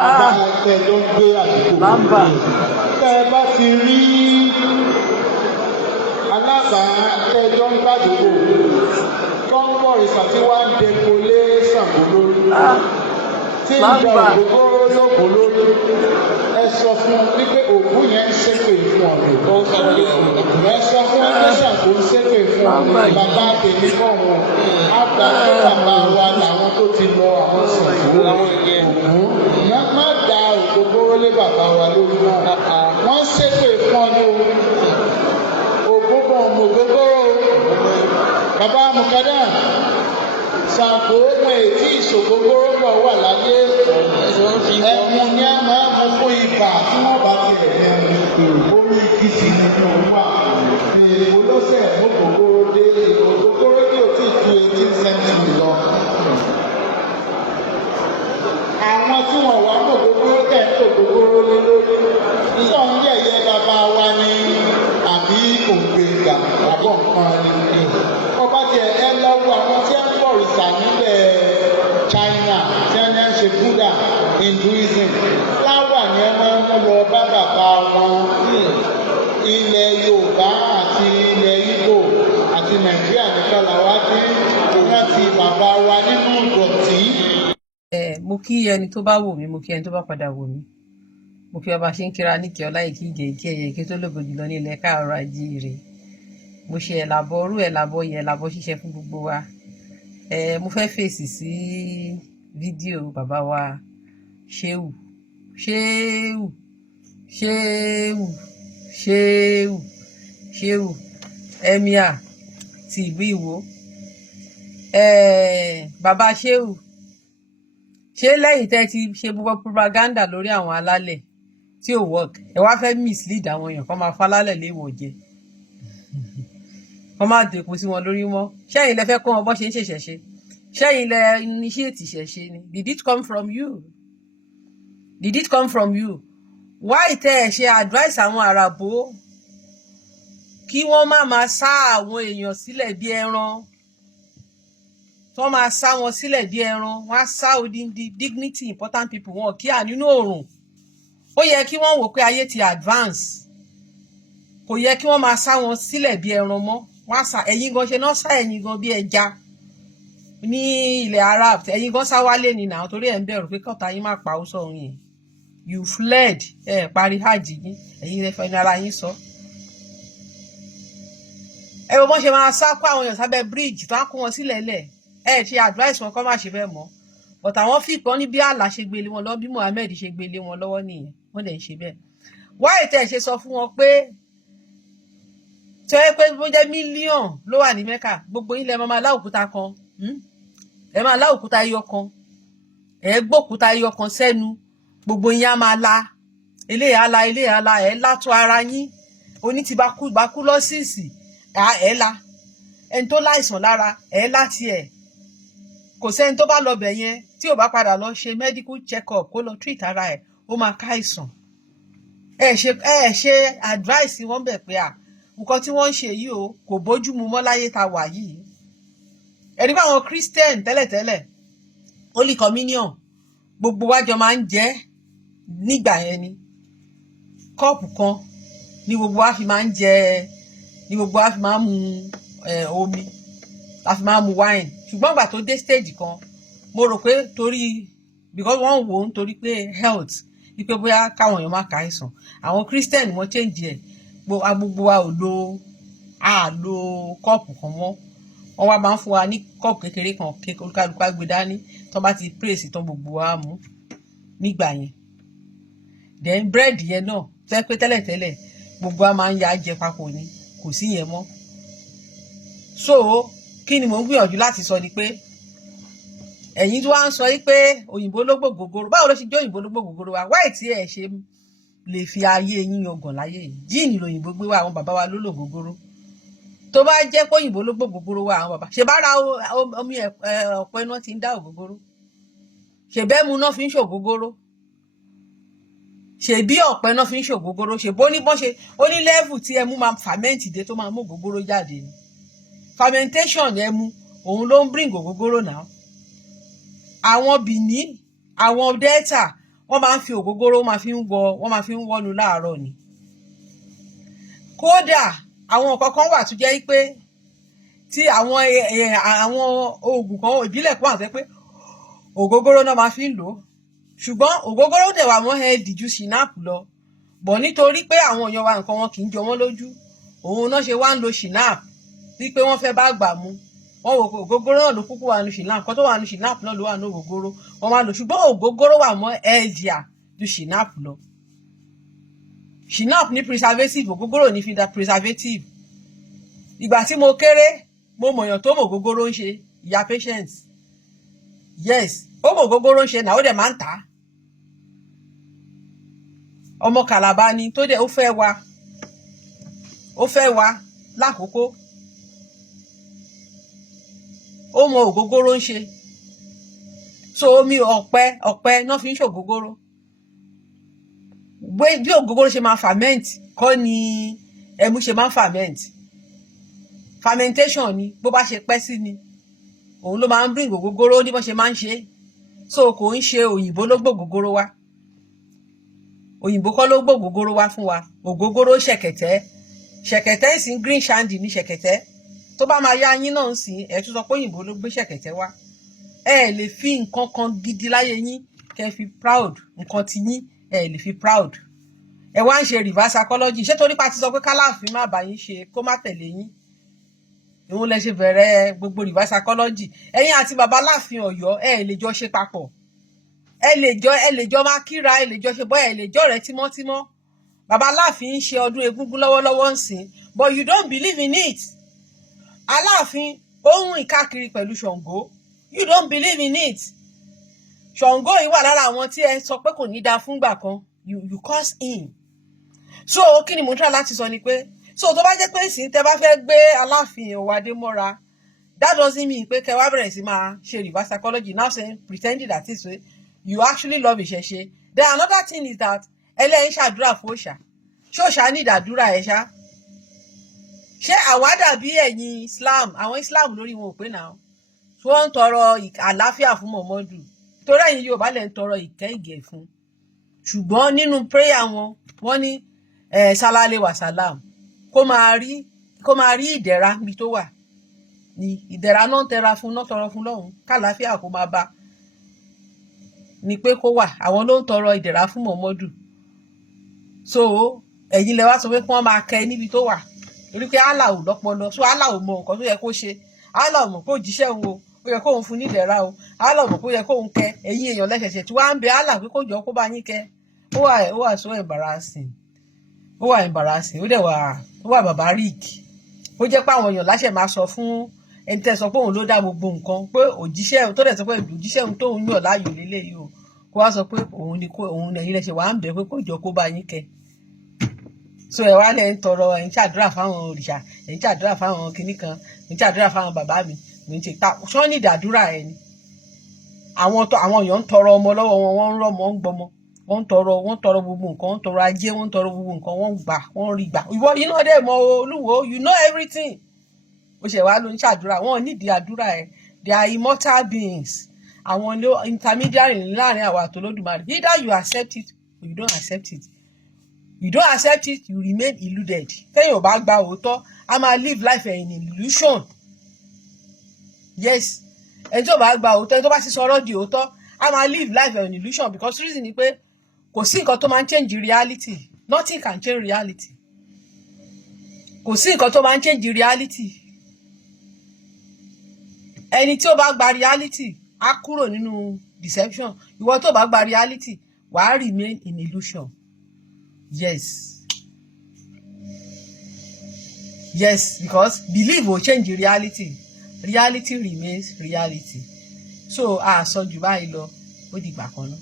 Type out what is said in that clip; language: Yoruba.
bàbá ẹgbẹ́ ló ń gbé àdúgbò. Bàbá. Tẹ́ ẹ bá ti rí alábàákẹ́jọ́ ń gbàdúgbò tó ń bọ̀ ìsàtíwá ń depo lé Ṣàngó lórí tí ń jọ ògógóró lóko lórí ẹ sọ fún un wípé ògún yẹn ń ṣépè fún ọ̀dọ̀ ẹ sọ fún un pé Ṣàngó ń ṣépè fún ọ̀dọ̀ bàbá tèmi kọ̀ wọn àgbà tó bàbá wa làwọn tó ti lọ àwọn Ṣàngó ògún má da ògógóró lé bàbá wa lórí náà wọ́n ṣépè fún ọdún ògógóró ògógóró bàbá mùkádà Ṣàngó wọn èyí ìṣògógóró bọ̀ wà láyé ẹmu ní a máa mú fún ibà tí wọ́n bá ti ẹ̀mí orí ìkìtì nínú wà èèwọ̀ lọ́sẹ̀ ògógóró dé ògógóró ní òtí ju 18th century lọ. Àwọn tí wọ́n wá mọ̀ ògógóró tẹ̀ ń tò ògógóró lé lórí sọ ń yẹ̀yẹ́ bàbá wa ní àbí òǹgbẹ ìgbà àbọ̀ nǹkan ni. Ọba tiẹ̀ ẹ lọ́wọ́ àwọn tí wọ́n ń bọ̀ òrìṣà nílẹ̀ China tí wọ́n ń ṣe Buddha Hinduism láwà ní ẹ máa ń mú lọ bá bàbá wọn ilẹ̀ Yorùbá àti ilẹ̀ Ìgbò àti Nàìjíríà nìkan làwa dín wọ́n ti bàbá wa nínú ìdọ̀tí. Mo kí ẹni tó bá wò mí, mo kí ẹni tó bá padà wò mí, mo kí ọba ṣe ń kíra níkẹ́ ọlá ìkí ìjẹ́ ìkí ẹ̀yẹ ìkí tó lógo jùlọ ní ilẹ̀ káàárọ̀ ajíire. Mo ṣe ẹ̀làbọ̀ orú ẹ̀làbọ̀ yẹ ẹ̀làbọ̀ ṣíṣe fún gbogbo wa. Mo fẹ́ fèsì sí fídíò bàbá wa Shéù Ẹ̀míà ti ìlú Ìwó. Bàbá Shéù ṣé lẹ́yìn tẹ́ ti ṣe gbogbo propaganda lórí àwọn alálẹ̀ tí ò work ẹ wá fẹ́ mislead àwọn èèyàn kó máa falálẹ̀ léèwọ̀ jẹ wọ́n máa dèkò sí wọn lórí mọ́ ṣẹ́yìn lẹ fẹ́ kó wọn bọ́ ṣe ń ṣèṣẹ̀ṣe ṣẹ́yìn lẹ initiate ìṣẹ̀ṣe ni did it come from you why tẹ́ ẹ ṣe advice àwọn àràbò kí wọ́n má máa sá àwọn èèyàn sílẹ̀ bí ẹran tó máa sá wọn sílẹ̀ bí ẹran wọ́n á sá odindi dignity important people wọn kí à nínú oòrùn ó yẹ kí wọ́n wò pé ayé ti advance kò yẹ kí wọ́n máa sá wọn sílẹ̀ bí ẹran mọ́ wọ́n á sá ẹ̀yin gan ṣe náà sá ẹ̀yin gan bí ẹja ní ilẹ̀ Arab ẹ̀yin gan sá wálé ni náà torí ẹ̀ ń bẹ̀rù pé kọ́ta yín má pa ó sọ̀run yẹn you fled parí hajj yín ẹ̀yin lè fẹ́ ní ara yín sọ. ẹ wo bọ́n ṣe máa sá kó àwọn èèyàn sábẹ́ bridge tó á kó wọn sílẹ̀ lẹ̀ ṣe advice wọn kọ́ má ṣe bẹ́ẹ̀ mọ́ but àwọn fìpọ́n ní bí àlà ṣe gbélé wọn lọ́wọ́ bí Muhammed ṣe gbélé wọn lọ́wọ́ nìyẹn wọ́n dẹ̀ ń ṣe bẹ́ẹ̀ wáyé tẹ̀ ṣe sọ fún wọn pé tí wọ́n yẹ pé bó jẹ́ mílíọ̀n ló wà ní Mẹ́kà gbogbo yín lẹ máa lá òkúta kan ẹ máa lá òkúta ẹyọ kan ẹ gbókúta ẹyọ kan sẹ́nu gbogbo yín á máa la eléyà la ẹ látọ̀ ara yín oní ti bá kú lọ́sìsì ẹ la ẹni tó láìsàn lára ẹ láti ẹ kò sẹ́ni tó bá lọ bẹ̀ yẹn tí ò bá padà lọ ṣe medical check up kó lọ treat ara ẹ̀ ó máa ká àìsàn ẹ ṣe advice wọn bẹ̀ pé nǹkan tí wọ́n ń ṣe yìí o kò bójú mu mọ́ láyé ta wà yìí ẹni pé àwọn Christian tẹ́lẹ̀tẹ́lẹ̀ Holy Communion gbogbo wájọ máa ń jẹ nígbà yẹn ni kọ́ọ̀pù kan ni gbogbo wa fi máa ń jẹ ni gbogbo wa fi máa ń mu omi la fi máa ń mu wine ṣùgbọ́n ìgbà tó dé stage kan mo rò pé torí because wọ́n wò ó nítorí pé health wípé bóyá káwọn èèyàn má ka àìsàn àwọn Christian wọ́n change ẹ̀ gbogbo wa ò lo kọ́ọ̀pù kan mọ́ wọ́n wá máa ń fún wa ní kọ́ọ̀pù kékeré kan olúkálùkù á gbé dání tó bá ti praise tó gbogbo wa mú nígbà yẹn then bread yẹn náà fẹ́ pé tẹ́lẹ̀tẹ́lẹ̀ gbogbo wa máa ń ya jẹ papọ̀ ni kò sí yẹn mọ́ so kí ni mò ń gbìyànjú láti sọ ni pé ẹ̀yin tí wọ́n á sọ yìí pé òyìnbó ló gbògbògbòrò báwo ló ṣe jẹ́ òyìnbó ló gbògbògbòrò wa wáì tí ẹ̀ ṣe lè fi ayé yín yangàn láyé yìí jíìnì lòyìnbó gbé wá àwọn bàbá wa ló lò gbògbòrò tó bá jẹ́ pé òyìnbó ló gbògbògbòrò wa àwọn bàbá ṣe bá ra omi ọ̀pẹ náà ti ń dá ògógóró ṣe bẹ́ẹ̀ mu náà fi ń ṣògógóró ṣe bí ọ̀pẹ náà fi ń ṣògógóró ṣe bó ní bọ́n ṣe ó ní lẹ́vù tí ẹmu máa fàmẹ́ǹtì dé tó máa mú ògógóró jáde ni fermentation ẹmu òun ló ń bring ògógóró náà àwọn Benin àwọn Delta wọ́n máa ń fi ògógóró wọ́n máa fi ń wọ́nu láàárọ̀ ni. Kódà àwọn nǹkan kan wà tó jẹ́ pé tí àwọn oògùn kan ìbílẹ̀ kan wà tó jẹ́ pé ògógóró náà máa fi ń lò ó, ṣùgbọ́n ògógóró dẹ̀ wà mọ́ healthy ju ṣìnáàpù lọ, bọ̀ nítorí pé àwọn èèyàn wa nǹkan wọn kì í jọ wọ́n lójú, òun náà ṣe wá ń lo ṣìnáàpù wípé wọ́n fẹ́ bá gbà mu, wọ́n wò pé ògógóró náà ló kúkú wà nù ṣìnáàpù, kan tó wà nù ṣìnáàpù náà ló wà nù ògógóró, wọ́n máa lò, ṣùgbọ́n ògógóró wà mọ́ healthier ju ṣìnáàpù lọ. Ṣìnáàpù ní preservative, ògógóró ní fi da preservative. Ìgbà tí mo kéré mo mọ̀yàn tó mọ̀ ògógóró ń ṣe, ìyá Patience, yes, ó mọ̀ ògógóró ń ṣe náà, ó dẹ̀ máa ń tà á. Ọmọ Calabar ni tó dẹ̀ ó fẹ́ wa lákòókò, ó mọ̀ ògógóró ń ṣe, so omi ọ̀pẹ náà fi ń ṣògógóró. Bí ògógóró ṣe máa ferment kọ́ ni ẹmu ṣe máa ferment. Fermentation ni, bó bá ṣe pẹ́ sí ni òun ló máa ń bring ògógóró ní bó ṣe máa ń ṣe. So kò ń ṣe òyìnbó ló gbó ògógóró wá, òyìnbó kọ́ ló gbó ògógóró wá fún wa. Ògógóró ṣẹ̀kẹ̀tẹ̀ ìsìn green shandy ní ṣẹ̀kẹ̀tẹ̀, tó bá máa yá yín náà sí ẹ̀ tún sọ pé òyìnbó ló gbé ṣẹ̀kẹ̀tẹ̀ wá. Ẹ lè fi nǹkan kan gidi láyé yín kẹ́ fi proud nǹkan ti yín, ẹ lè fi proud. Ẹ wá ń ṣe reverse psychology, ṣé torí pa ti sọ pé kálàfin má bá yín ṣe kó má tẹ̀lé yín, ìwọ̀n lẹ ṣe bẹ̀rẹ̀ gbogbo reverse psychology. Ẹ̀yin àti bàbá Aláàfin Ọ̀yọ́ ẹ lè jọ ṣe papọ̀, ẹ lè jọ máa kíra, ẹ lè jọ ṣe bọ́, ẹ lè jọ rẹ̀ tímọ́tímọ́. Bàbá Aláàfin ń ṣe ọdún egúngún lọ́wọ́lọ́wọ́ ń sìn, but you don't believe in it. Aláàfin ó ń rìn káàkiri pẹ̀lú Ṣàngó, you don't believe in it. Ṣàngó yìí wà lára àwọn tí ẹ sọ pé kò ní dáa fúngbà kan, you curse him. So kí ni mo ń try láti sọ ni pé, so tó bá jẹ́ pé ìsìn tẹ bá fẹ́ gbé Aláàfin Ọ̀wádé mọ́ra, that doesn't mean pé kẹ wá bẹ̀rẹ̀ sí máa ṣe reverse psychology, now saying pretending that is way you actually love ìṣẹ̀ṣe. Then another thing is that ẹlẹ́yin ṣàdúrà fún òòṣà, ṣé òòṣà ní ìdádúrà ẹ̀ ṣá? Ṣé àwa dàbí ẹ̀yin Islam, àwọn Islam lórí wọn ò pé náà tí wọ́n ń tọrọ àlàáfíà fún Mọ̀mọ́dù, torí ẹ̀yin Yorùbá lẹ̀ ń tọrọ ìkẹ́ ìgẹ̀ fún, ṣùgbọ́n nínú prayer wọn wọ́n ní sálálé wà sálàm, kó máa rí ìdẹ̀ra níbi tó wà, ní ìdẹ̀ra náà tẹra fún, náà tọrọ fún lọ́hùn, kálàáfíà kó máa bá ni pé kó wà, àwọn ló ń tọrọ ìdẹ̀ra fún Mọ̀mọ́dù. So ẹ̀yin lẹ wá sọ pé kí wọ́n máa kẹ́ níbi tó wà, torí pé Allah ò lọ́pọlọ, so Allah ò mọ nǹkan tó yẹ kó ṣe, Allah ò mọ̀ pé òjíṣẹ́ òun o, ó yẹ kóun fún ní ìdẹ̀ra o, Allah ò mọ̀ pé ó yẹ kóun kẹ́, ẹ̀yin èèyàn lẹ́sẹ̀ṣẹ̀ tí wọ́n á ń bẹ Allah pé kó jọ kó bá yín kẹ́. Ó wà so embarrassing, ó wà barbaric. Ó jẹ́ pé àwọn èèyàn láṣẹ máa sọ fún ẹni tẹ́ sọ pé òun ló dá gbogbo nǹkan, pé òjíṣẹ́ òun tó dẹ̀ sọ pé òjíṣẹ́ òun tóun yàn láàyò lélẹ́yìí o, kó wá sọ pé òun ẹ̀yin lẹ́sẹ̀ wà ń bẹ̀ pé kó jọ kó bá yín kẹ́. So ẹ wá lẹ́ ń tọrọ, ẹ̀ ń ṣàdúrà fáwọn òrìṣà, ẹ̀ ń ṣàdúrà fáwọn kinní kan, ẹ̀ ń ṣàdúrà fáwọn bàbá mi ń ṣe ta ṣọ́ ní ìdádúrà ẹ ni. Àwọn èèyàn ń tọrọ ọmọ lọ́wọ́ wọn, wọ́n ń rọ́mọ, ń gbọmọ, wọ́n tọrọ gbogbo nǹkan, wọ́n tọrọ ajé, wọ́n tọrọ gbogbo nǹkan, wọ́n rí gbà. Ìwọ yìí náà dẹ̀ mọ Olúwo, you know everything. Ó ṣe wá ló ń ṣàdúrà, wọn ò nídìí àdúrà ẹ, they are immortal beings. Àwọn ló intermediary láàrin àwa àti Olódùmarè. Either you accept it or you don't accept it. You don't accept it, you remain illuded. Tẹ́yìn ò bá gba òótọ́, a máa live life in illusion. Yes, ẹni tó bá gba òótọ́, ẹni tó bá ti sọ̀rọ̀ di òótọ́, a máa live life in illusion, because reason ni pé kò sí nǹkan tó máa ń change reality. Nothing can change reality. Kò sí nǹkan tó máa ń change reality. Ẹni tí ó bá gba reality á kúrò nínú deception. Ìwọ tó bá gba reality wàá remain in illusion. Yes, because belief will change reality. Reality remains reality. So sọ jù báyìí lọ, ó dìgbà kan náà.